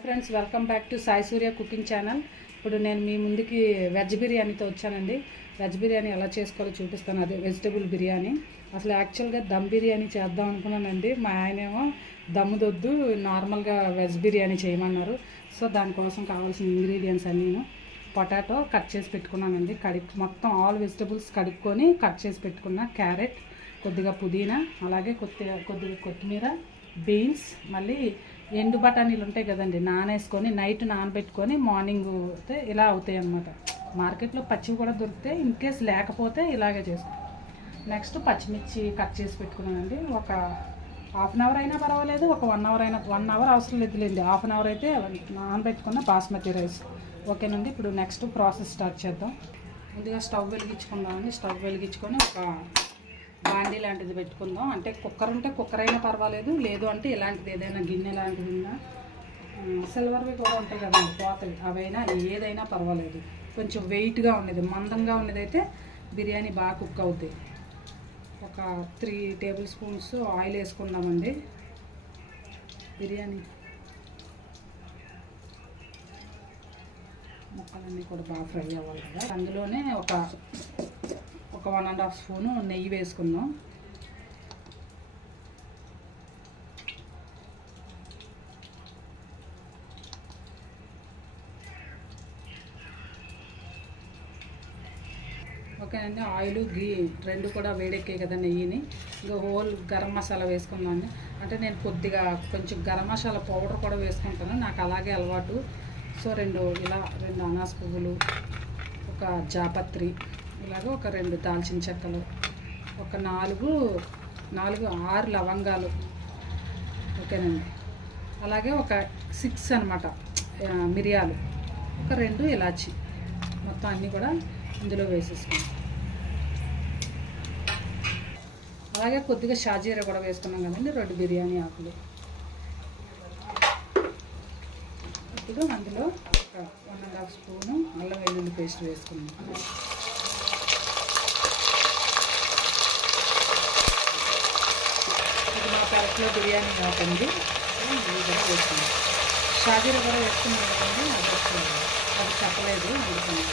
Friends, welcome back to Sai Surya cooking channel. ఇప్పుడు నేను మీ ముందుకి వెజ్ బిర్యానీతో వచ్చానండి. వెజ్ బిర్యానీ ఎలా చేసుకోవాలో చూపిస్తాను. అదే వెజిటబుల్ బిర్యానీ. అసలు యాక్చువల్గా దమ్ బిర్యానీ చేద్దాం అనుకున్నానండి. మా ఆయనేమో దమ్ముదొద్దు, నార్మల్గా వెజ్ బిర్యానీ చేయమన్నారు. సో దానికోసం కావాల్సిన ఇంగ్రీడియంట్స్ అన్నీను పొటాటో కట్ చేసి పెట్టుకున్నానండి. మొత్తం ఆల్ వెజిటబుల్స్ కడుక్కొని కట్ చేసి పెట్టుకున్న, క్యారెట్, కొద్దిగా పుదీనా, అలాగే కొద్దిగా కొత్తిమీర, బీన్స్, మళ్ళీ ఎండు బఠానీలు ఉంటాయి కదండి, నానేసుకొని నైట్ నానబెట్టుకొని మార్నింగ్ అయితే ఇలా అవుతాయి అన్నమాట. మార్కెట్లో పచ్చివి కూడా దొరుకుతాయి. ఇన్ కేస్ లేకపోతే ఇలాగే చేసుకో. నెక్స్ట్ పచ్చిమిర్చి కట్ చేసి పెట్టుకున్నానండి. ఒక హాఫ్ అన్ అవర్ అయినా పర్వాలేదు, ఒక 1 అవర్ అయినా. 1 అవర్ అవసరం లేదులేండి, హాఫ్ అన్ అవర్ అయితే నానబెట్టుకున్న బాస్మతి రైస్. ఓకేనండి. ఇప్పుడు నెక్స్ట్ ప్రాసెస్ స్టార్ట్ చేద్దాం. ముందుగా స్టవ్ వెలిగించుకుందామండి. స్టవ్ వెలిగించుకొని ఒక బాండీ లాంటిది పెట్టుకుందాం. అంటే కుక్కర్ ఉంటే కుక్కర్ అయినా పర్వాలేదు, లేదు అంటే ఇలాంటిది ఏదైనా గిన్నె లాంటిది ఉన్నా, సిల్వర్వి కూడా ఉంటాయి కదండి పోతవి, అవైనా ఏదైనా పర్వాలేదు. కొంచెం వెయిట్గా ఉండేది, మందంగా ఉండేదైతే బిర్యానీ బాగా కుక్ అవుతాయి. ఒక 3 టేబుల్ స్పూన్స్ ఆయిల్ వేసుకున్నామండి. బిర్యానీ ముక్కలన్నీ కూడా బాగా ఫ్రై అవ్వాలి కదా. అందులోనే ఒక 1.5 స్పూను నెయ్యి వేసుకుందాం. ఓకేనండి. ఆయిల్ గీ రెండు కూడా వేడెక్కాయి కదా నెయ్యిని. ఇంకా హోల్ గరం మసాలా వేసుకున్నాను. అంటే నేను కొంచెం గరం మసాలా పౌడర్ కూడా వేసుకుంటాను, నాకు అలాగే అలవాటు. సో 2 అనాస పువ్వులు, ఒక జాపత్రి, ఇలాగ ఒక 2 దాల్చిన చెక్కలు, ఒక 6 లవంగాలు. ఓకేనండి. అలాగే ఒక 6 అనమాట మిరియాలు, ఒక 2 ఇలాచి. మొత్తం అన్నీ కూడా ఇందులో వేసేసుకున్నాం. అలాగే కొద్దిగా షాజీరా కూడా వేసుకున్నాం కదండి, 2 బిర్యానీ ఆకులు. ఇప్పుడు అందులో ఒక 1.5 స్పూను అల్లం వెల్లుల్లి పేస్ట్ వేసుకున్నాం. ఇది మా పెరట్లో బిర్యానీ కాకండి, ఇది కూడా వేసుకున్నాం. షాజీరా కూడా వేసుకున్నాం కదండి, అది చెప్పలేదు అందుకని.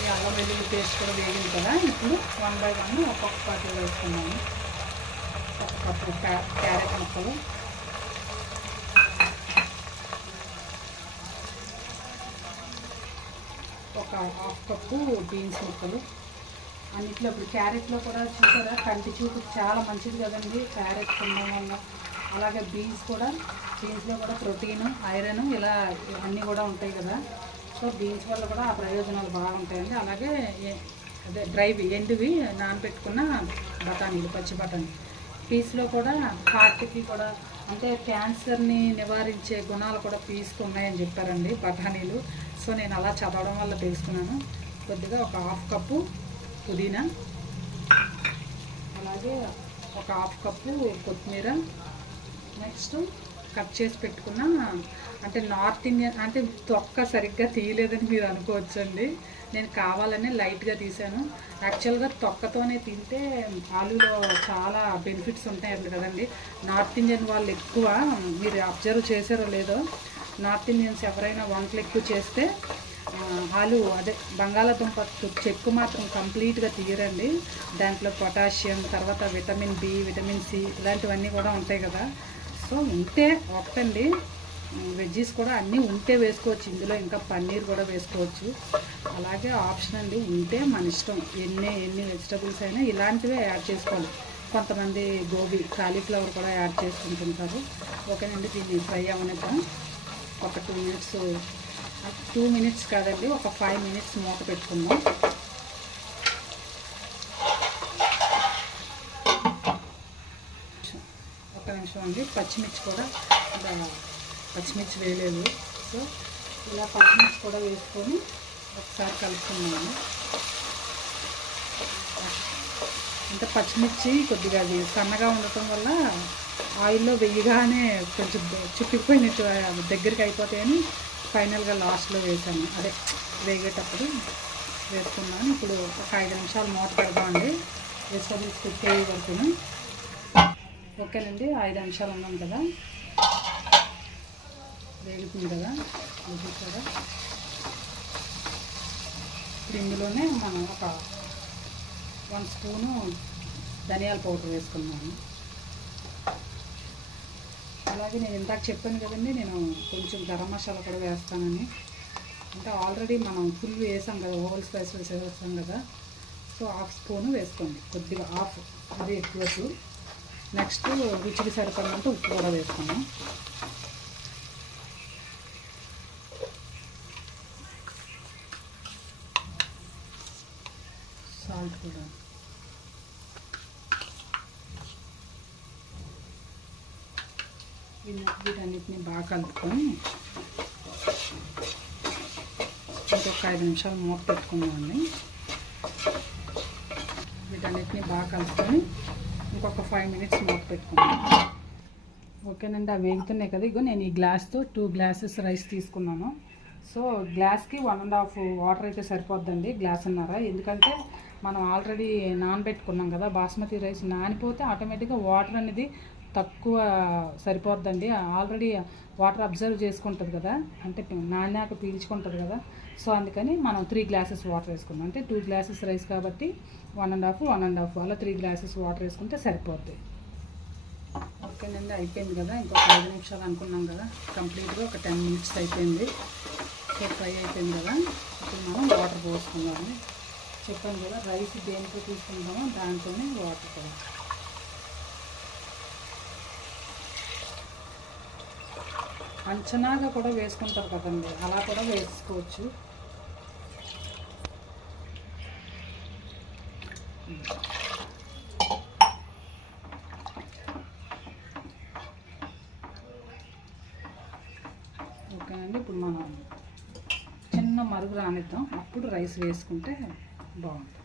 ఈ అల్లం వెల్లుల్లి పేస్ట్ కూడా వేగింది కదా. ఇప్పుడు 1 by 1 ఒక్కొక్క పాటలో వేసుకున్నాము. ఒక కప్పు క్యారెట్ ముక్కలు, ఒక 1/2 కప్పు బీన్స్ ముక్కలు. అన్నిట్లో ఇప్పుడు క్యారెట్లో కూడా చూసారా, కంటి చూపు చాలా మంచిది కదండి క్యారెట్ తినడం వల్ల. అలాగే బీన్స్లో కూడా ప్రోటీను, ఐరన్, ఇలా అన్నీ కూడా ఉంటాయి కదా. సో బీన్స్ వల్ల కూడా ఆ ప్రయోజనాలు బాగుంటాయండి. అలాగే డ్రైవి ఎండువి నానబెట్టుకున్న బఠానీలు, పచ్చి బఠానీ పీస్లో కూడా హార్ట్కి కూడా, అంటే క్యాన్సర్ని నివారించే గుణాలు కూడా పీస్కి ఉన్నాయని చెప్పారండి బఠానీలు. సో నేను అలా చదవడం వల్ల తెలుసుకున్నాను. కొద్దిగా ఒక 1/2 కప్పు పుదీనా, అలాగే ఒక 1/2 కప్పు కొత్తిమీర. నెక్స్ట్ కట్ చేసి పెట్టుకున్న, అంటే నార్త్ ఇండియన్, అంటే తొక్క సరిగ్గా తీయలేదని మీరు అనుకోవచ్చండి, నేను కావాలనే లైట్గా తీసాను. యాక్చువల్గా తొక్కతోనే తింటే ఆలూలో చాలా బెనిఫిట్స్ ఉంటాయండి కదండి. నార్త్ ఇండియన్ వాళ్ళు ఎక్కువ, మీరు అబ్జర్వ్ చేశారో లేదో, నార్త్ ఇండియన్స్ ఎవరైనా వంటలు ఎక్కువ చేస్తే బంగాళాదుంప చెక్కు మాత్రం కంప్లీట్గా తీయరండి. దాంట్లో పొటాషియం, తర్వాత విటమిన్ బి, విటమిన్ సి, ఇలాంటివన్నీ కూడా ఉంటాయి కదా. సో ఉంటే ఒకటండి, వెజ్జీస్ కూడా అన్నీ ఉంటే వేసుకోవచ్చు. ఇందులో ఇంకా పన్నీర్ కూడా వేసుకోవచ్చు. అలాగే ఆప్షన్ అండి, ఉంటే మన ఇష్టం. ఎన్ని వెజిటబుల్స్ అయినా ఇలాంటివే యాడ్ చేసుకోవాలి. కొంతమంది గోబీ, కాలీఫ్లవర్ కూడా యాడ్ చేసుకుంటుంటారు. ఓకేనండి. దీన్ని ఫ్రై అవనిద్దాం. ఒక 2 మినిట్స్ కాదండి, ఒక 5 మినిట్స్ మూత పెట్టుకుందాం. ఒక నిమిషం అండి. పచ్చిమిర్చి వేయలేదు. సో ఇలా పచ్చిమిర్చి కూడా వేసుకొని ఒకసారి కలుపుకున్నాము. అంటే పచ్చిమిర్చి కొద్దిగా అది సన్నగా ఉండటం వల్ల ఆయిల్లో వేయగానే కొంచెం చుట్టుకుపోయినట్టు దగ్గరికి అయిపోతాయని ఫైనల్గా లాస్ట్లో వేసాను. వేగేటప్పుడు వేసుకున్నాను. ఇప్పుడు ఒక 5 నిమిషాలు మూత పెడదామండి, వెజిటబుల్స్ కుక్ అయ్యే వరకు. ఓకేనండి, 5 నిమిషాలు ఉన్నాం కదా, వేగుతుంది కదా చూసారా. ఇప్పుడు ఇందులోనే మనం ఒక 1 స్పూను ధనియాల పౌడర్ వేసుకున్నాను. అలాగే నేను ఇందాక చెప్పాను కదండి, నేను కొంచెం గరం మసాలా కూడా వేస్తానని. అంటే ఆల్రెడీ మనం ఫుల్ వేసాం కదా, హోల్ స్పైసెస్ వేస్తాం కదా. సో 1/2 స్పూను వేసుకోండి, కొద్దిగా 1/2, అది ఎక్కువ. నెక్స్ట్ రుచికి సరిపడినంత ఉప్పు కూడా వేసుకున్నాం. సాల్ట్ కూడా. వీటన్నిటిని బాగా కలుపుకొని ఇంకొక 5 నిమిషాలు మూత పెట్టుకుందామండి. వీటన్నిటిని బాగా కలుపుకొని ఇంకొక 5 మినిట్స్ మూత పెట్టుకుందాం. ఓకేనండి, అవి వేగుతున్నాయి కదా. ఇగో నేను ఈ గ్లాస్తో 2 గ్లాసెస్ రైస్ తీసుకున్నాను. సో గ్లాస్కి 1.5 వాటర్ అయితే సరిపోద్దండి, గ్లాసున్నర. ఎందుకంటే మనం ఆల్రెడీ నానబెట్టుకున్నాం కదా, బాస్మతి రైస్ నానిపోతే ఆటోమేటిక్గా వాటర్ అనేది తక్కువ సరిపోద్దండి. ఆల్రెడీ వాటర్ అబ్జర్వ్ చేసుకుంటుంది కదా, అంటే నానాక పీల్చుకుంటుంది కదా. సో అందుకని మనం 3 గ్లాసెస్ వాటర్ వేసుకున్నాం. అంటే 2 గ్లాసెస్ రైస్ కాబట్టి 1.5 అలా 3 గ్లాసెస్ వాటర్ వేసుకుంటే సరిపోద్ది. ఓకేనండి, అయిపోయింది కదా. ఇంకొక 5 నిమిషాలు అనుకున్నాం కదా, కంప్లీట్గా ఒక 10 మినిట్స్ అయిపోయింది. సో ఫ్రై అయిపోయింది కదా. ఇప్పుడు మనం వాటర్ పోసుకుందాము. చెప్పాను కదా, రైస్ దేనితో తీసుకుంటామో దాంతోనే వాటర్ కూడా. అంచనాగా కూడా వేసుకుంటారు కదండి, అలా కూడా వేసుకోవచ్చు. ఓకేనండి, ఇప్పుడు మనం చిన్న మరుగు రానిద్దాం, అప్పుడు రైస్ వేసుకుంటే బాగుంటుంది.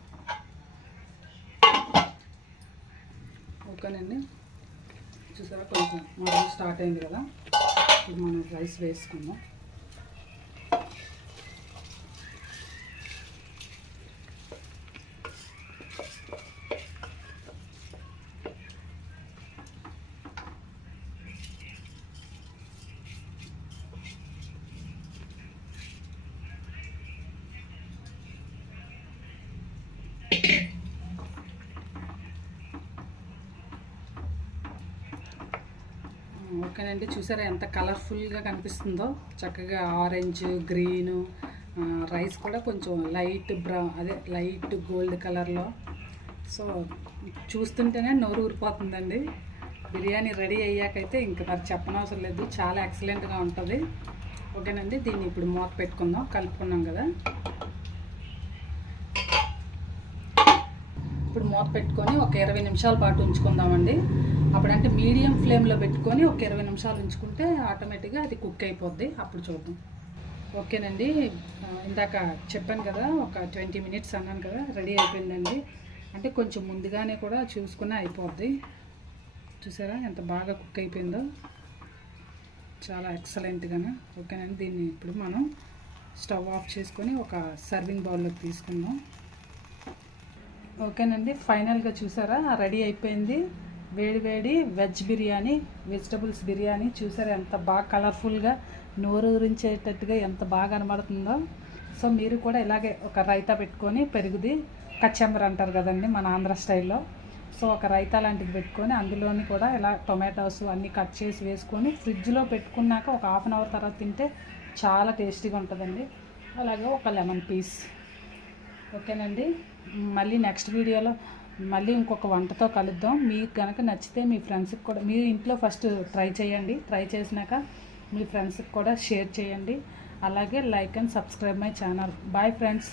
ఓకేనండి, చూసారా కొంచెం మరుగు స్టార్ట్ అయింది కదా. ఇప్పుడు మనం రైస్ వేసుకుందాం. ఓకేనండి, చూసారా ఎంత కలర్ఫుల్గా కనిపిస్తుందో, చక్కగా ఆరెంజ్, గ్రీను, రైస్ కూడా కొంచెం లైట్ బ్రౌన్, అదే లైట్ గోల్డ్ కలర్లో. సో చూస్తుంటేనే నోరు ఊరిపోతుందండి. బిర్యానీ రెడీ అయ్యాకైతే ఇంకా మరి చెప్పనవసరం లేదు, చాలా ఎక్సలెంట్గా ఉంటుంది. ఓకేనండి, దీన్ని ఇప్పుడు మూత పెట్టుకుందాం. కలుపుకున్నాం కదా, ఇప్పుడు మూత పెట్టుకొని ఒక 20 నిమిషాల పాటు ఉంచుకుందామండి. అప్పుడంటే మీడియం ఫ్లేమ్లో పెట్టుకొని ఒక 20 నిమిషాలు ఉంచుకుంటే ఆటోమేటిక్గా అది కుక్ అయిపోద్ది. అప్పుడు చూద్దాం. ఓకేనండి, ఇందాక చెప్పాను కదా, ఒక 20 మినిట్స్ అన్నాను కదా, రెడీ అయిపోయిందండి. అంటే కొంచెం ముందుగానే కూడా చూసుకునే అయిపోద్ది. చూసారా ఎంత బాగా కుక్ అయిపోయిందో, చాలా ఎక్సలెంట్గానే. ఓకేనండి, దీన్ని ఇప్పుడు మనం స్టవ్ ఆఫ్ చేసుకొని ఒక సర్వింగ్ బౌల్లోకి తీసుకుందాం. ఓకేనండి, ఫైనల్గా చూసారా రెడీ అయిపోయింది. వేడి వేడి వెజ్ బిర్యానీ, వెజిటబుల్స్ బిర్యానీ. చూసారా ఎంత బాగా కలర్ఫుల్గా, నోరూరించేటట్టుగా ఎంత బాగా కనబడుతుందో. సో మీరు కూడా ఇలాగే ఒక రైతా పెట్టుకొని, పెరుగుది కచ్చంబర్ అంటారు కదండి మన ఆంధ్ర స్టైల్లో. సో ఒక రైతా లాంటిది పెట్టుకొని అందులోని కూడా ఇలా టొమాటోస్ అన్నీ కట్ చేసి వేసుకొని ఫ్రిడ్జ్లో పెట్టుకున్నాక ఒక 1/2 అవర్ తర్వాత తింటే చాలా టేస్టీగా ఉంటుందండి. అలాగే ఒక లెమన్ పీస్. ఓకేనండి, మళ్ళీ నెక్స్ట్ వీడియోలో మళ్ళీ ఇంకొక వంటతో కలుద్దాం. మీకు కనుక నచ్చితే మీ ఫ్రెండ్స్కి కూడా, మీరు ఇంట్లో ఫస్ట్ ట్రై చేయండి. ట్రై చేసినాక మీ ఫ్రెండ్స్కి కూడా షేర్ చేయండి. అలాగే like and subscribe my channel. Bye friends.